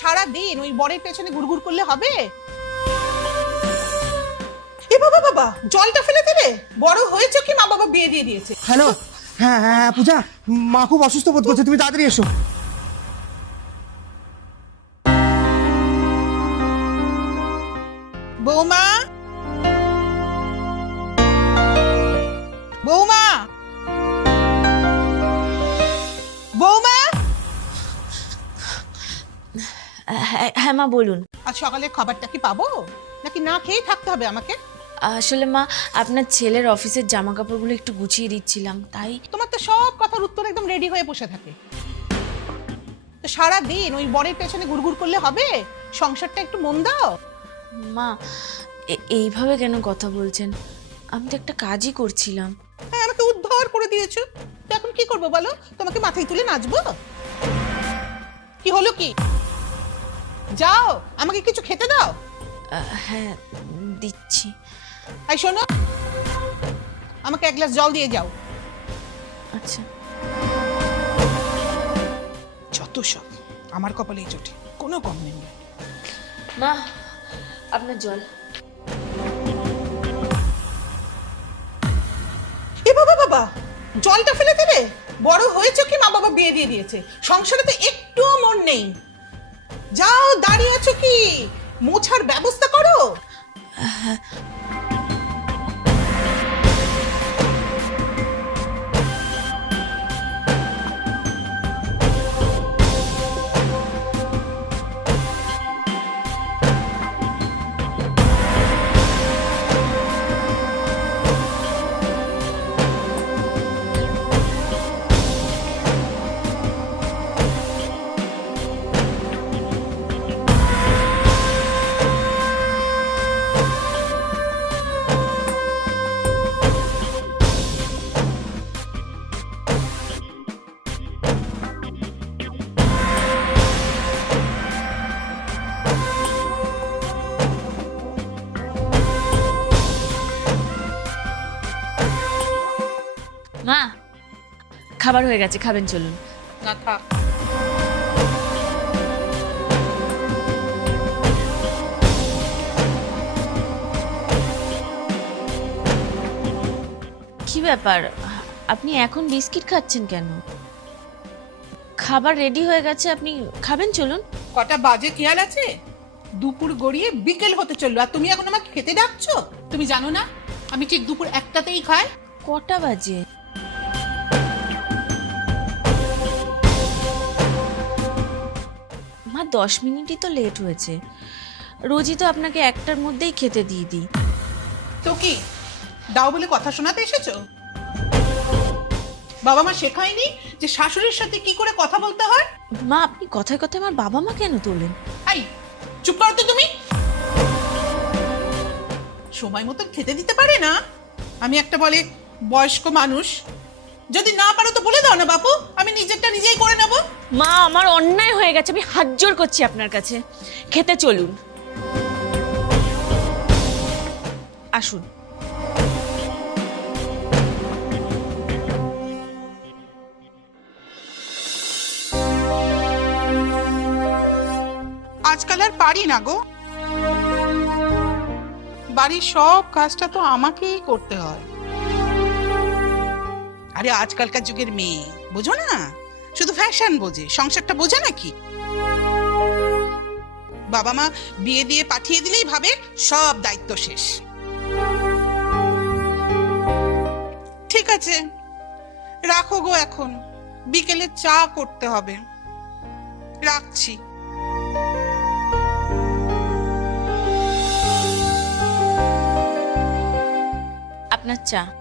সারা দিন ওই বরের পেছনে গুড়গুড় করলে হবে? এ বাবা বাবা জলটা ফেলে দেবে বড় হয়েছে কি মা বাবা বিয়ে দিয়ে দিয়েছে? হ্যালো? হ্যাঁ হ্যাঁ পূজা মা খুব অসুস্থ বোধ করছে তুমি তাড়াতাড়ি এসো। বৌমা হ্যাঁ হ্যাঁ মা বলুন। আজ সকালে খাবারটা কি পাবো? নাকি না খেয়ে থাকতে হবে আমাকে? আসলে মা আপনার ছেলের অফিসের জামা কাপড়গুলো একটু গুছিয়ে দিচ্ছিলাম তাই তোমার তো সব কথার উত্তর একদম রেডি হয়ে বসে থাকে। তো সারা দিন ওই বরের পেছনে ঘুরঘুর করলে হবে? সংসারটা একটু মন দাও। মা এইভাবে কেন কথা বলছেন? আমি তো একটা কাজই করছিলাম। হ্যাঁ আমাকে উদ্ধার করে দিয়েছ। তো এখন কি করব বলো? তোমাকে মাথায় তুলে নাচবো? কি হলো কি? যাও আমাকে কিছু খেতে দাও। হ্যাঁ দিচ্ছি। আই শোনো আমাকে এক গ্লাস জল দিয়ে যাও। আচ্ছা। যত সব আমার কপালেই চোটে কোনো কম নেই। মা আপনার জল। এ বাবা বাবা জলটা ফেলে দেবে? বড় হয়েছে কি মা বাবা বিয়ে দিয়ে দিয়েছে? সংসারে তো একটুও মন নেই। যাও দাঁড়িয়ে আছো কি? মোছার ব্যবস্থা করো। খাবার হয়ে গেছে খাবেন চলুন। না থাক। কি ব্যাপার? আপনি এখন বিস্কিট খাচ্ছেন কেন? খাবার রেডি হয়ে গেছে আপনি খাবেন চলুন। কটা বাজে খেয়াল আছে? দুপুর গড়িয়ে বিকেল হতে চলল আর তুমি এখন আমাকে খেতে ডাকছো? তুমি জানো না আমি ঠিক দুপুর একটাতেই খাই। কটা বাজে? দশ মিনিটই তো লেট হয়েছে। রোজই তো আপনাকে একটার মধ্যেই খেতে দিয়ে দিই। তো কি? দাও বলে কথা শোনাতে এসেছ? বাবা মা শেখায়নি যে শাশুড়ির সাথে কি করে কথা বলতে হয়? মা আপনি কথায় কথায় আমার বাবা মা কেন তোলেন? আই চুপ করো তো তুমি। সময় মতো খেতে দিতে পারে না। আমি একটা বলে বয়স্ক মানুষ যদি না পারো তো বলে দাও না বাপু। আমি নিজেরটা নিজেই করে নেব। মা আমার অন্যায় হয়ে গেছে আমি হাত জোর করছি আপনার কাছে। খেতে চলুন। আসুন। আজকাল আর পারি না গো। বাড়ির সব কাজটা তো আমাকেই করতে হয়। আরে আজকালকার যুগের মেয়ে, বোঝো না? শুধু ফ্যাশন বোঝে, সংসারটা বোঝে নাকি? বাবা মা বিয়ে দিয়ে পাঠিয়ে দিলেই ভাবে সব দায়িত্ব শেষ। ঠিক আছে, রাখো গো এখন, বিকেলে চা করতে হবে। রাখছি। আপনার চা।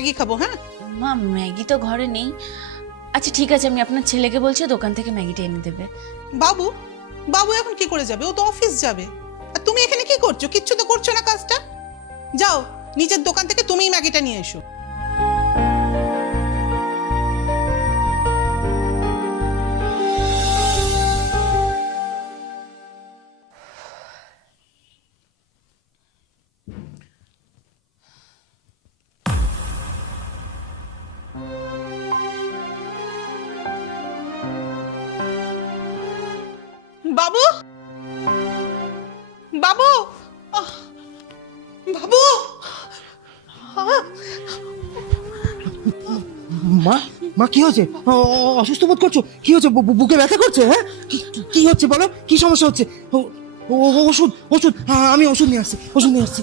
ম্যাগি খাব হ্যাঁ? মা ম্যাগি তো ঘরে নেই। আচ্ছা ঠিক আছে আমি আপনার ছেলেকে বলছি দোকান থেকে ম্যাগিটা এনে দেবে। বাবু বাবু এখন কি করে যাবে? ও তো অফিস যাবে। আর তুমি এখানে কি করছ? কিচ্ছু তো করছ না কাজটা? যাও নিজের দোকান থেকে তুমিই ম্যাগিটা নিয়ে এসো। বাবু? বাবু? বাবু? মা মা, কি হয়েছে? অসুস্থ বোধ করছ? কি হচ্ছে বুকে ব্যথা করছে হ্যাঁ? কি- হচ্ছে বলো? কি সমস্যা হচ্ছে? ওষুধ ওষুধ। আমি ওষুধ নিয়ে আসছি, ওষুধ নিয়ে আসছি।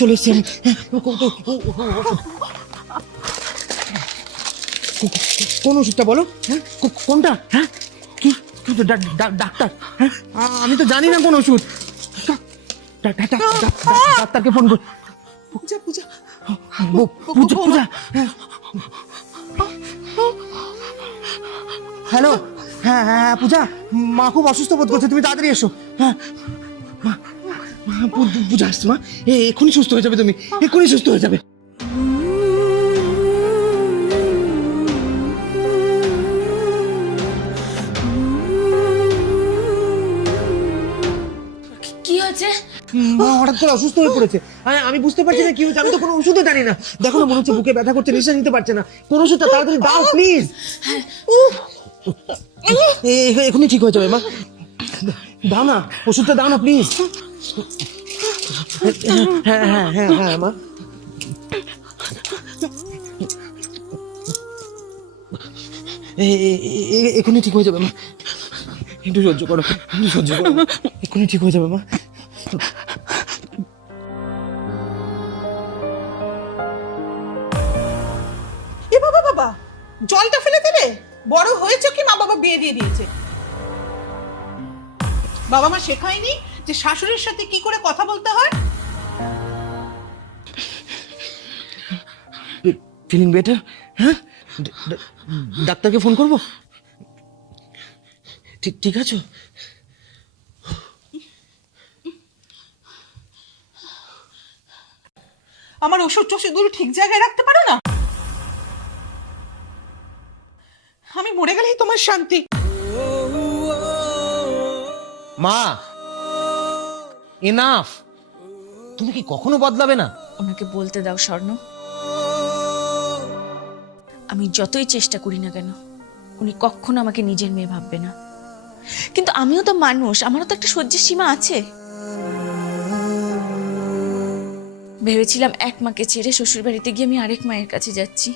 চলে হ্যাঁ, কোন ওষুধটা বলো হ্যাঁ কোনটা হ্যাঁ কি তো ডাক্তার হ্যাঁ আমি তো জানি না কোন ওষুধ ডাক্তারকে ফোন কর পূজা পূজা হ্যাঁ। হ্যালো হ্যাঁ হ্যাঁ হ্যাঁ, পূজা মা খুব অসুস্থ বোধ করছে তুমি তাড়াতাড়ি এসো হ্যাঁ পূজা আসছে মা। এক্ষুনি সুস্থ হয়ে যাবে তুমি। এক্ষুনি সুস্থ হয়ে যাবে। মা হঠাৎ করে অসুস্থ হয়ে পড়েছে। আমি বুঝতে পারছি না কি হয়েছে। আমি তো কোনো ওষুধও জানি না। দেখো না মনে হচ্ছে বুকে ব্যথা করছে নিঃশ্বাস নিতে পারছে না। কোন ওষুধটা তাড়াতাড়ি দাও প্লিজ এখনই ঠিক হয়ে যাবে মা। দাও না ওষুধটা দাও না প্লিজ হ্যাঁ হ্যাঁ হ্যাঁ হ্যাঁ এখনই ঠিক হয়ে যাবে, মা। একটু সহ্য করো, একটু সহ্য করো। এক্ষুনি ঠিক হয়ে যাবে, মা। এ বাবা বাবা, জলটা ফেলে দিলে? বড় হয়েছে কি মা বাবা বিয়ে দিয়ে দিয়েছে? বাবা মা শেখায়নি? যে শাশুড়ির সাথে কি করে কথা বলতে হয়? ফিলিং বেটার হ্যাঁ? ডাক্তারকে ফোন করব? ঠিক ঠিক আছে? আমার ওষুধ টষুধগুলো ঠিক জায়গায় রাখতে পারো না? আমি মরে গেলেই তোমার শান্তি। মা এনাফ তুমি কি কখনো বদলাবে না? ওনাকে বলতে দাও, স্বর্ণ। আমি যতই চেষ্টা করি না কেন, উনি কখনো আমাকে নিজের মেয়ে ভাববে না। কিন্তু আমিও তো মানুষ, আমারও তো একটা সহ্যের সীমা আছে। ভেবেছিলাম এক মাকে ছেড়ে শ্বশুর বাড়িতে গিয়ে আমি আরেক মায়ের কাছে যাচ্ছি।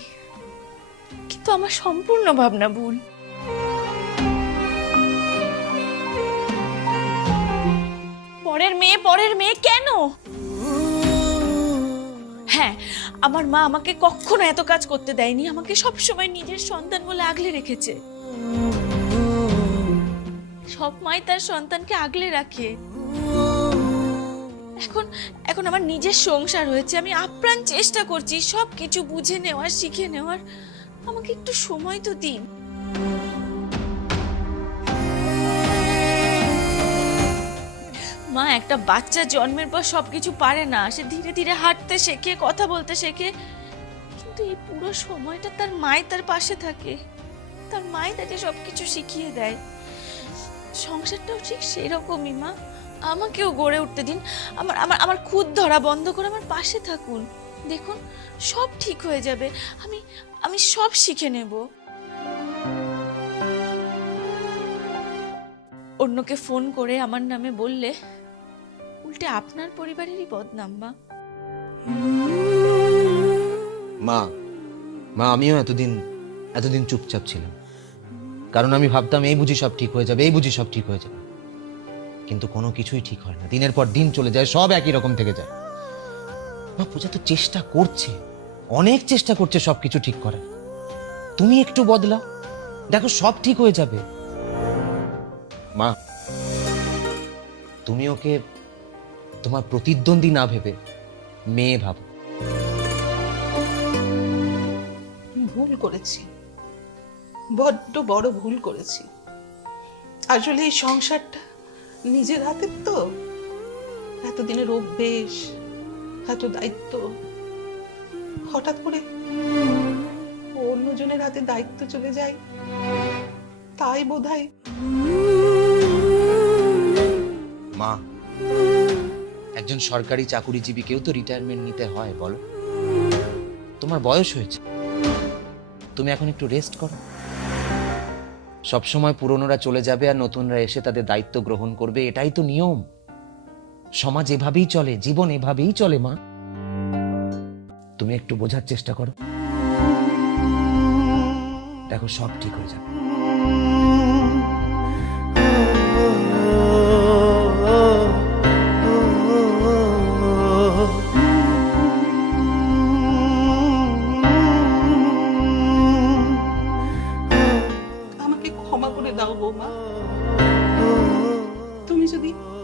কিন্তু আমার সম্পূর্ণ ভাবনা ভুল। পরের মেয়ে পরের মেয়ে কেন? হ্যাঁ আমার মা আমাকে কখনো এত কাজ করতে দেয়নি। আমাকে সব সময় নিজের সন্তান বলে আগলে রেখেছে। সব মাই তার সন্তানকে আগলে রাখে। এখন এখন আমার নিজের সংসার হয়েছে। আমি আপ্রাণ চেষ্টা করছি সব কিছু বুঝে নেওয়ার, শিখে নেওয়ার। আমাকে একটু সময় তো দিন। মা, একটা বাচ্চা জন্মের পর সবকিছু পারে না। সে ধীরে ধীরে হাঁটতে শেখে, কথা বলতে শেখে। কিন্তু এই পুরো সময়টা তার মাই তার পাশে থাকে। তার মাই তাকে সবকিছু শিখিয়ে দেয়। সংসারটাও ঠিক সেরকমই, মা। আমাকেও গড়ে উঠতে দিন। আমার আমার আমার খুদ ধরা বন্ধ করে আমার পাশে থাকুন। দেখুন, সব ঠিক হয়ে যাবে। আমি আমি সব শিখে নেব। অন্যকে ফোন করে আমার নামে বললে উল্টে আপনার পরিবারেরই বদনাম, মা। মা মা, আমিও এতদিন এতদিন চুপচাপ ছিলাম। কারণ আমি ভাবতাম, এই বুঝি সব ঠিক হয়ে যাবে, এই বুঝি সব ঠিক হয়ে যাবে। কিন্তু কোনো কিছুই ঠিক হয় না। দিনের পর দিন চলে যায়, সব একই রকম থেকে যায়। মা, পূজা তো চেষ্টা করছে। অনেক চেষ্টা করছে সব কিছু ঠিক করার। তুমি একটু বদলা দেখো, সব ঠিক হয়ে যাবে। মা, তুমি ওকে তোমার প্রতিদ্বন্দ্বী না ভেবে মেয়ে ভাবো। ভুল করেছি। বড্ড বড় ভুল করেছি। আসলে এই সংসারটা নিজের হাতের তো। এতদিনের অভ্যেস এত দায়িত্ব। হঠাৎ করে অন্যজনের হাতে দায়িত্ব চলে যায়। তাই বোধ হয় মা একজন সরকারি চাকুরিজীবীকেও তো রিটায়ারমেন্ট নিতে হয়, বলো। তোমার বয়স হয়েছে। তুমি এখন একটু রেস্ট করো। সবসময় পুরনোরা চলে যাবে আর নতুনরা এসে তাদের দায়িত্ব গ্রহণ করবে, এটাই তো নিয়ম। সমাজ এভাবেই চলে, জীবন এভাবেই চলে, মা। তুমি একটু বোঝার চেষ্টা করো। দেখো, সব ঠিক হয়ে যাবে।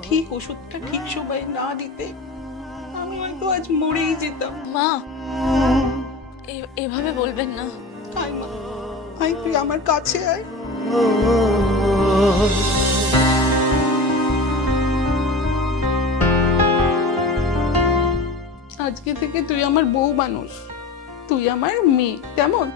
ঠিক ওষুধটা ঠিক সময়ে না দিতে আমি হয়তো আজ মরেই যেতাম। মা এভাবে বলবেন না। আয় মা আয় তুই আমার কাছে আয়। আজকে থেকে তুই আমার বউ মানুষ তুই আমার মেয়ে কেমন?